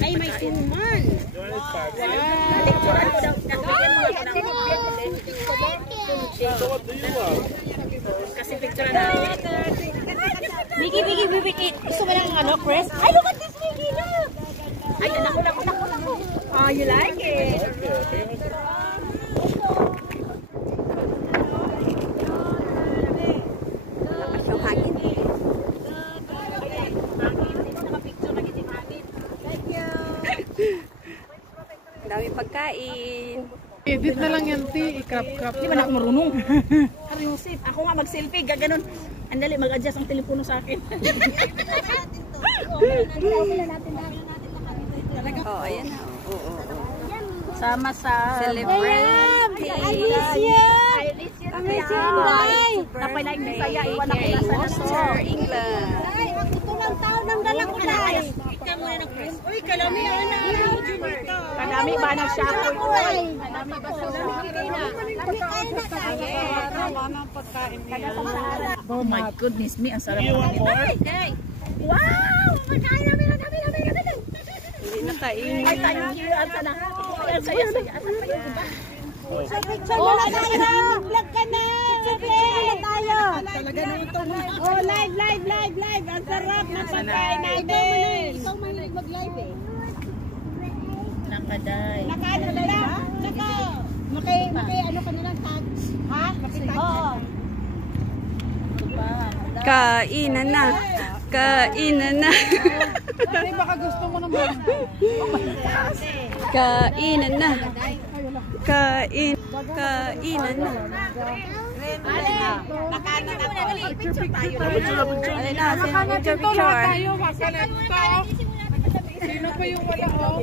Ay, may suman. Kasi picture na. Biki. Gusto mo lang ano, Chris? Ay, look at this, Biki, look! Ay, anak ko. Oh, you like it? Dami pagkain. Edit na lang yan, ti. I-crop. Di ba na ako marunong? Ariusip. Ako nga mag-selfie. Gaganon. Andali, mag-adjust ang telepono sa akin. Oh, ayan na. Oo. Sama sa... Celebrate! Alicia! Tapay lang din saya. Iwan ako na sa Worcester, England. Ay, ito lang taon ng dala ko na. Ikaw muna ng Chris. Uy, kalami yan na. Kadami ba ng shapo? Kadami ba sa Oh my goodness me, ang sarap. Wow! Pagkain namin. Hindi na kainin. Ay, tayo. Asa na. Saya. Picture na tayo! Vlog ka na! Picture na tayo! Talaga na ito. Oh, live! Ang sarap ng pagkain natin! Ikaw mahilig mag-live eh. Nakaday. Nakaano na lang? Maki ano ka nilang tag? Ha? Oo. Kainan na. Ay, baka gusto mo naman. Kainan na. Kainan na. Ale! Nakaano na po. Picture tayo. Alin na, Makanan picture. tayo, makanan to. Sino pa yung wala, oh?